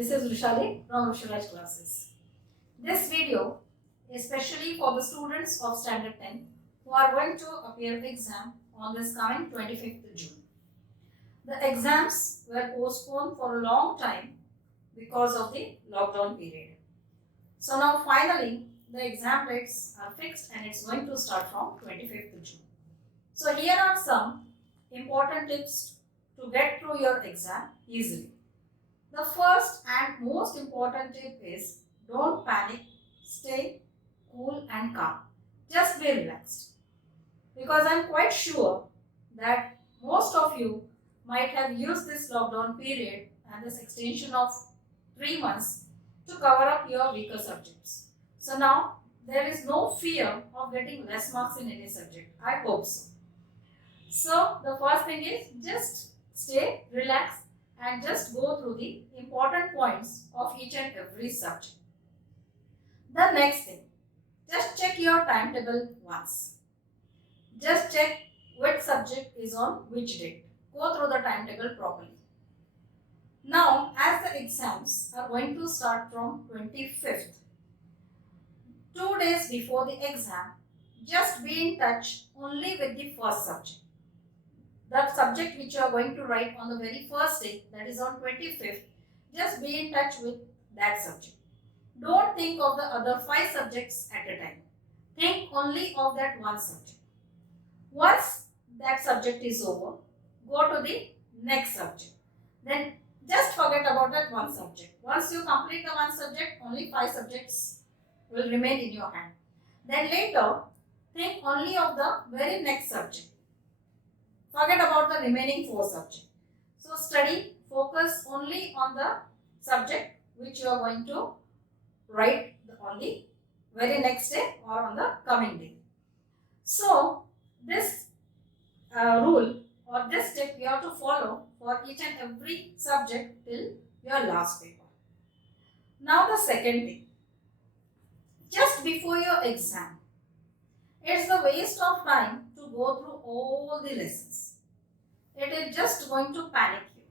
This is Vishali from Vishalaj Classes. This video is especially for the students of Standard 10 who are going to appear exam on this coming 25th June. The exams were postponed for a long time because of the lockdown period. So now finally the exam dates are fixed and it's going to start from 25th June. So here are some important tips to get through your exam easily. The first and most important tip is don't panic, stay cool and calm. Just be relaxed. Because I'm quite sure that most of you might have used this lockdown period and this extension of 3 months to cover up your weaker subjects. So now there is no fear of getting less marks in any subject. I hope so. So the first thing is just stay relaxed and just go through the important points of each and every subject. The next thing, just check your timetable once. Just check which subject is on which date. Go through the timetable properly. Now, as the exams are going to start from 25th, 2 days before the exam, just be in touch only with the first subject. The subject which you are going to write on the very first day, that is on 25th, just be in touch with that subject. Don't think of the other 5 subjects at a time. Think only of that one subject. Once that subject is over, go to the next subject. Then just forget about that one subject. Once you complete the one subject, only 5 subjects will remain in your hand. Then later, think only of the very next subject. Forget about the remaining 4 subjects. So study, focus only on the subject which you are going to write on the very next day or on the coming day. So this rule or this tip you have to follow for each and every subject till your last paper. Now the second thing, just before your exam, it's a waste of time to go through all the lessons. It is just going to panic you.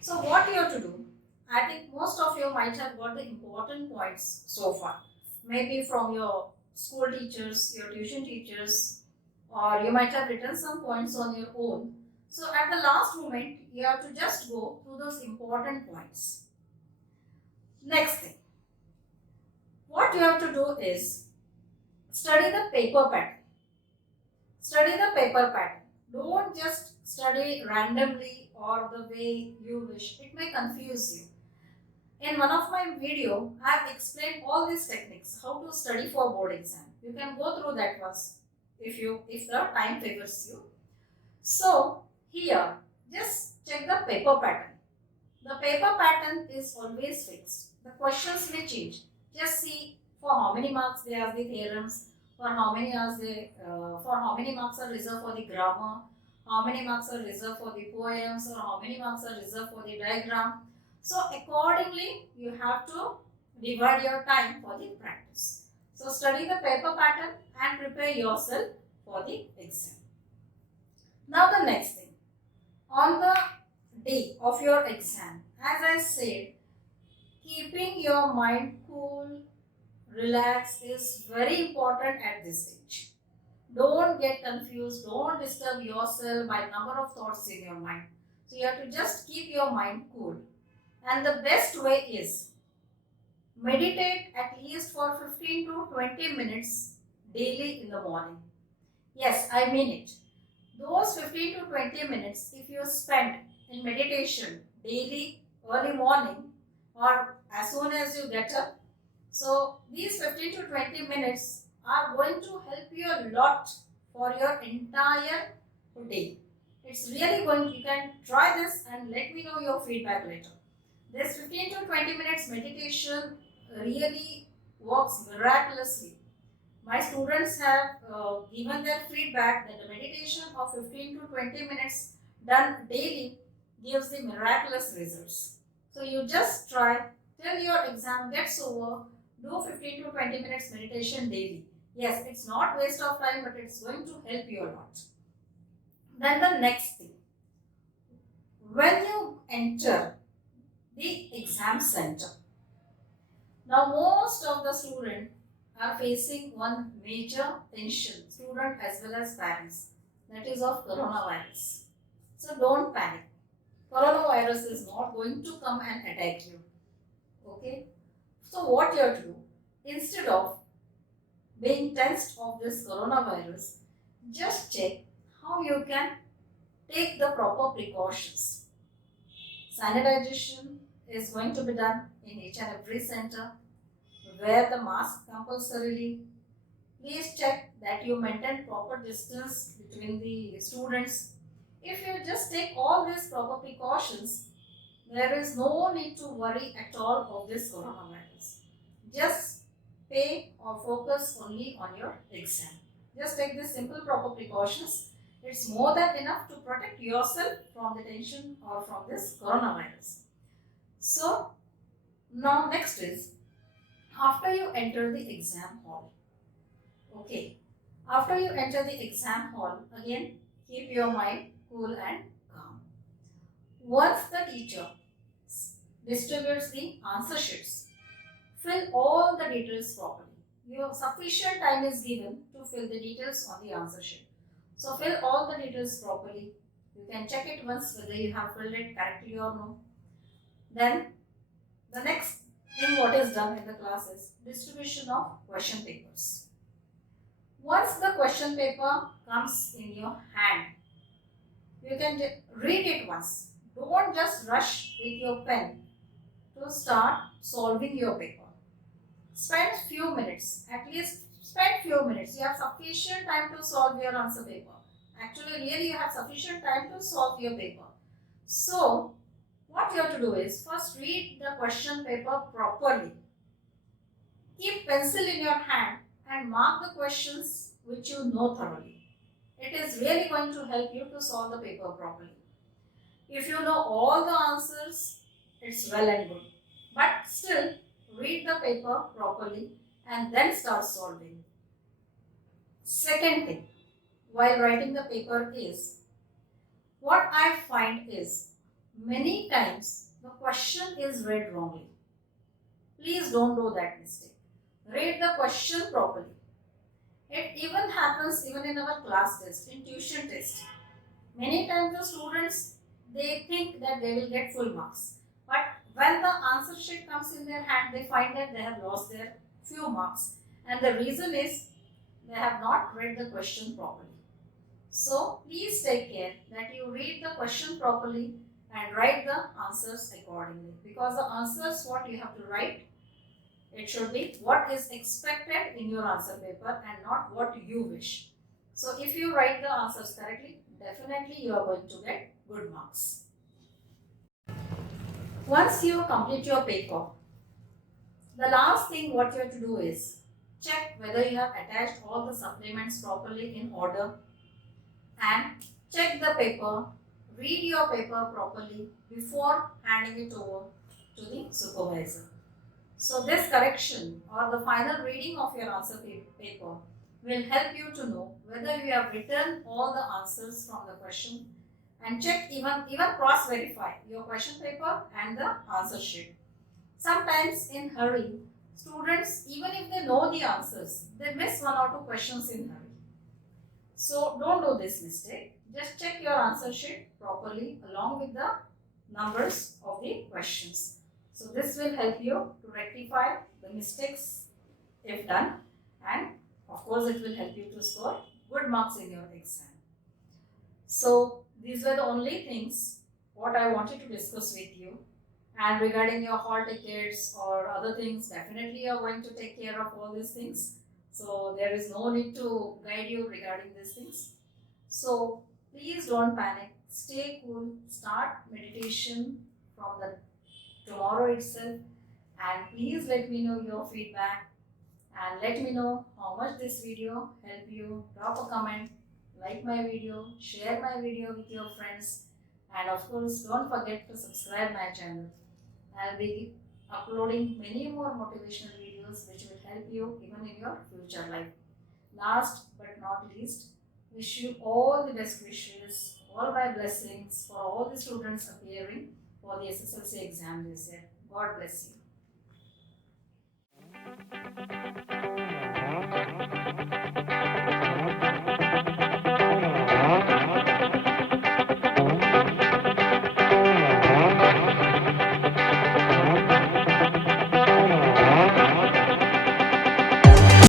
So what you have to do, I think most of you might have got the important points so far. Maybe from your school teachers, your tuition teachers, or you might have written some points on your own. So at the last moment, you have to just go through those important points. Next thing, what you have to do is study the paper pattern. Study the paper pattern. Don't just study randomly or the way you wish. It may confuse you. In one of my video, I have explained all these techniques, how to study for board exam. You can go through that once if the time favors you. So here, just check the paper pattern. The paper pattern is always fixed. The questions may change. Just see for how many marks they ask the theorems, for how many marks are reserved for the grammar, how many marks are reserved for the poems, or how many marks are reserved for the diagram. So accordingly, you have to divide your time for the practice. So study the paper pattern and prepare yourself for the exam. Now the next thing, on the day of your exam, as I said, keeping your mind cool, relaxed is very important at this stage. Don't get confused, don't disturb yourself by number of thoughts in your mind. So you have to just keep your mind cool. And the best way is meditate at least for 15 to 20 minutes daily in the morning. Yes, I mean it. Those 15 to 20 minutes, if you spend in meditation daily, early morning, or as soon as you get up, so these 15 to 20 minutes are going to help you a lot for your entire day. It's really going, you can try this and let me know your feedback later. This 15 to 20 minutes meditation really works miraculously. My students have given their feedback that the meditation of 15 to 20 minutes done daily gives the miraculous results. So you just try till your exam gets over, do 15 to 20 minutes meditation daily. Yes, it's not waste of time, but it's going to help you a lot. Then the next thing, when you enter the exam center. Now most of the students are facing one major tension, student as well as parents, that is of coronavirus. So don't panic. Coronavirus is not going to come and attack you. Okay? So what you have to do, instead of being tensed of this coronavirus, just check how you can take the proper precautions. Sanitization is going to be done in each and every center. Wear the mask compulsorily. Please check that you maintain proper distance between the students. If you just take all these proper precautions, there is no need to worry at all of this coronavirus. Just pay or focus only on your exam. Just take these simple proper precautions. It's more than enough to protect yourself from the tension or from this coronavirus. So now next is, after you enter the exam hall. Okay. After you enter the exam hall, again keep your mind cool and calm. Once the teacher distributes the answer sheets, fill all the details properly. Your sufficient time is given to fill the details on the answer sheet. So fill all the details properly. You can check it once whether you have filled it correctly or no. Then the next thing what is done in the class is distribution of question papers. Once the question paper comes in your hand, you can read it once. Don't just rush with your pen to start solving your paper. Spend few minutes, at least spend few minutes. You have sufficient time to solve your answer paper. Actually, really you have sufficient time to solve your paper. So, what you have to do is first read the question paper properly. Keep pencil in your hand and mark the questions which you know thoroughly. It is really going to help you to solve the paper properly. If you know all the answers, it's well and good. But still, read the paper properly and then start solving. Second thing, while writing the paper is, what I find is, many times the question is read wrongly. Please don't do that mistake. Read the question properly. It even happens even in our class test, in tuition test. Many times the students, they think that they will get full marks. But when the answer sheet comes in their hand, they find that they have lost their few marks. And the reason is they have not read the question properly. So please take care that you read the question properly and write the answers accordingly. Because the answers what you have to write, it should be what is expected in your answer paper and not what you wish. So if you write the answers correctly, definitely you are going to get good marks. Once you complete your paper, the last thing what you have to do is check whether you have attached all the supplements properly in order, and check the paper, read your paper properly before handing it over to the supervisor. So this correction or the final reading of your answer paper will help you to know whether you have written all the answers from the question, and check even cross verify your question paper and the answer sheet. Sometimes in hurry, students, even if they know the answers, they miss one or two questions in hurry. So don't do this mistake. Just check your answer sheet properly along with the numbers of the questions. So this will help you to rectify the mistakes if done, and of course it will help you to score good marks in your exam. So these were the only things what I wanted to discuss with you. And regarding your hall tickets or other things, definitely you are going to take care of all these things. So there is no need to guide you regarding these things. So please don't panic. Stay cool. Start meditation from the tomorrow itself. And please let me know your feedback. And let me know how much this video helped you. Drop a comment, like my video, share my video with your friends. And of course, don't forget to subscribe my channel. I'll be uploading many more motivational videos which will help you even in your future life. Last but not least, wish you all the best wishes, all my blessings for all the students appearing for the SSLC exam this year. God bless you.